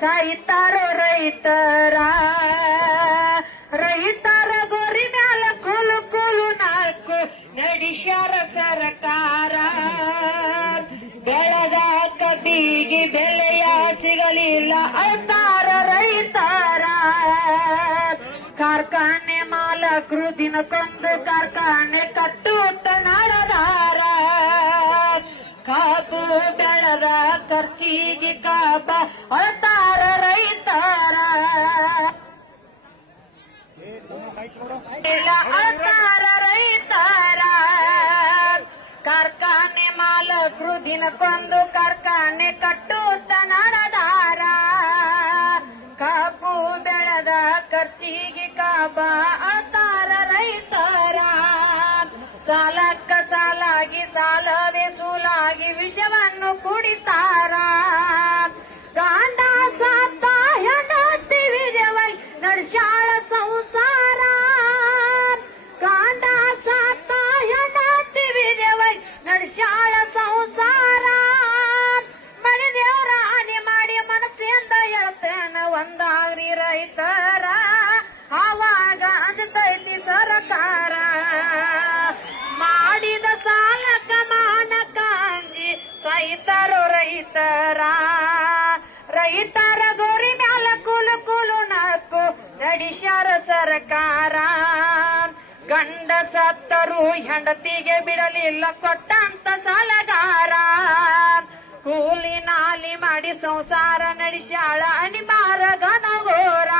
ಸಾಯ್ತಾರೋ ರೈತರ ರೈತರ ಗೋರಿ ಮ್ಯಾಲ ಕೂಲು ಕೂಲು ನಾಲ್ಕು ನಡೆಸ್ಯಾರ ಸರ್ಕಾರ. ಬೆಳೆದ ಕಬ್ಬಿಗೆ ಬೆಲೆಯ ಸಿಗಲಿಲ್ಲ ಅಳ್ತಾರ ರೈತರ. ಕಾರ್ಖಾನೆ ಮಾಲಕರು ದಿನಕ್ಕೊಂದು ಕಾರ್ಖಾನೆ ಕಟ್ಟುತ್ತ ನಡೆದಾರ. ಕಾಬು ಬೆಳೆದ ಖರ್ಚಿಗೆ ಕಾಬ ಅಳ್ತಾರ ರೈತರ. ಅಳ್ತಾರ ರೈತರ. ಕಾರ್ಖಾನೆ ಮಾಲಕರು ದಿನಕ್ಕೊಂದು ಕಾರ್ಖಾನೆ ಕಟ್ಟುತ್ತ ನಡೆದಾರ. ಕಾಬು ಬೆಳೆದ ಖರ್ಚಿಗೆ ಕಾಬ ಅಳ್ತಾರ ರೈತರ. ಸಾಲಕ್ಕ ಸಾಲಾಗಿ ಸಾಲವೇ ಸೂಲಾಗಿ ವಿಷವನ್ನು ಕುಡಿತಾರ. ಗಾಂಡ ಸಾತ ಹೆಂಡತಿ ವಿಜಯವಾಗಿ ನಡ್ಸ್ಯಾಳ ಸಂಸಾರ. ಗಾಂಡ ಸಾತ ಹೆಂಡತಿ ವಿಜಯವಾಗಿ ನಡ್ಸ್ಯಾಳ ಸಂಸಾರ. ಮನೆ ದೇವರ ಹಾನಿ ಮಾಡಿ ಮನಸ್ಸಿಂದ ಹೇಳ್ತೇನ ಒಂದಾಗ್ರಿ ರೈತರ. ಆವಾಗ ಅಂಜತೈತಿ ಸರ್ಕಾರ. ಮಾಡಿದ ಸಾಲಕ ಮಾನಕ ಅಂಜಿ ಸಾಯ್ತಾರೋ ರೈತರ. ರೈತರ ಗೋರಿ ಮ್ಯಾಲ ಕೂಲು ಕೂಲು ನಾಲ್ಕು ನಡೆಸ್ಯಾರ ಸರ್ಕಾರ. ಗಂಡ ಸತ್ತರು ಹೆಂಡತಿಗೆ ಬಿಡಲಿಲ್ಲ ಕೊಟ್ಟಂತ ಸಾಲಗಾರ. ಕೂಲಿ ನಾಲಿ ಮಾಡಿ ಸಂಸಾರ ನಡೆಸ್ಯಾಳ ಅನಿಮಾರ ಗನಗೋರ.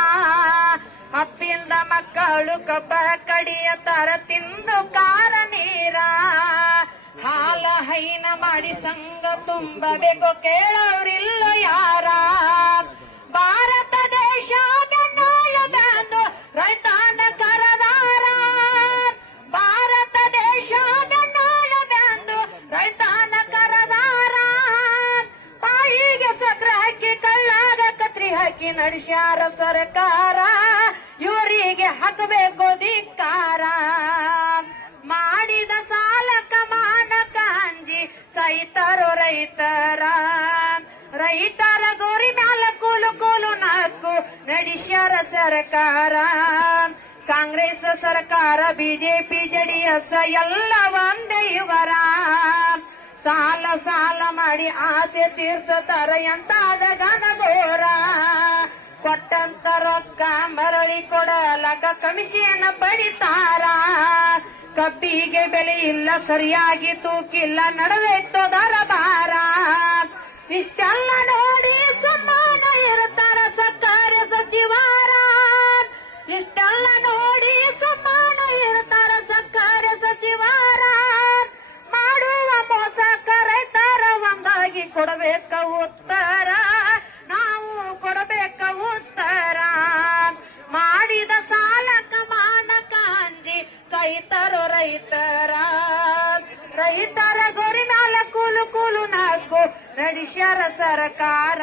ಅಪ್ಪಿಲ್ದ ಮಕ್ಕಳು ಕಬ್ಬ ಕಡಿಯತಾರ ತಿಂದು ಕಾರ ನೀರ. ಹಾಲ ಹೈನ ಮಾಡಿ ಸಂಘ ತುಂಬಬೇಕು ಕೇಳೋರಿಲ್ಲ ಯಾರ. ಭಾರತ ದೇಶ ಬೆನ್ನಾಳು ಬಂದು ರೈತಾನ ಕರದಾರ. ಭಾರತ ದೇಶ ಬೆನ್ನಾಳು ಬಂದು ರೈತಾನ ಕರದಾರ. ಬಾಯಿಗೆ ಸಕ್ರೆ ಹಾಕಿ ಕಳ್ಳಾಗ ಕತ್ರಿ ಹಾಕಿ ನಡೆಸ್ಯಾರ ಸರ್ಕಾರ. ಇವರಿಗೆ ಹಾಕಬೇಕು ಧಿಕ್ಕಾರ. ಮಾಡಿದ ಸಾಲಕ ಮಾನಕ ಅಂಜಿ ಸಾಯ್ತಾರೋ ರೈತರ. ರೈತರ ಗೋರಿ ಮ್ಯಾಲ ಕೂಲು ಕೂಲು ನಾಲ್ಕು ನಡೆಸ್ಯಾರ ಸರ್ಕಾರ. ಕಾಂಗ್ರೆಸ್ ಸರ್ಕಾರ ಬಿಜೆಪಿ ಜೆಡಿಎಸ್ ಎಲ್ಲ ಒಂದೇ ಇವರ. ಸಾಲ ಸಾಲ ಮಾಡಿ ಆಸೆ ತೀರ್ಸತಾರ ಎಂತಾದ ಗನಗೋರ. ಕೊಟ್ಟಂತ ರೊಕ್ಕ ಮರಳಿ ಕೊಡಲಕ ಕಮಿಷನ್ ಪಡಿತಾರ. ಕಬ್ಬಿಗೆ ಬೆಲೆ ಇಲ್ಲ ಸರಿಯಾಗಿ ತೂಕಿಲ್ಲ ನಡೆದೈತೋ ದರಬಾರ. ಇಷ್ಟೆಲ್ಲ ನೋಡಿ ಸುಮ್ಮನ ಇರ್ತಾರ ಸರ್ಕಾರಿ ಸಚಿವರ. ಇಷ್ಟೆಲ್ಲ ನೋಡಿ ಸುಮ್ಮನ ಇರ್ತಾರ ಸರ್ಕಾರಿ ಸಚಿವರ. ಮಾಡುವ ಮೋಸಕ ರೈತರ ಒಂದಾಗಿ ಕೊಡಬೇಕ ಉತ್ತರ. ನಾವು ಕೊಡಬೇಕ ಉತ್ತರ. ಮಾಡಿದ ಸಾಲಕ ಮಾನಕ ಅಂಜಿ ಸಾಯ್ತಾರೋ ರೈತರ. ರೈತರ ಗೋರಿ ಮ್ಯಾಲ ಕೂಲು ಕೂಲು ನಾಲ್ಕು ನಡೆಸ್ಯಾರ ಸರ್ಕಾರ.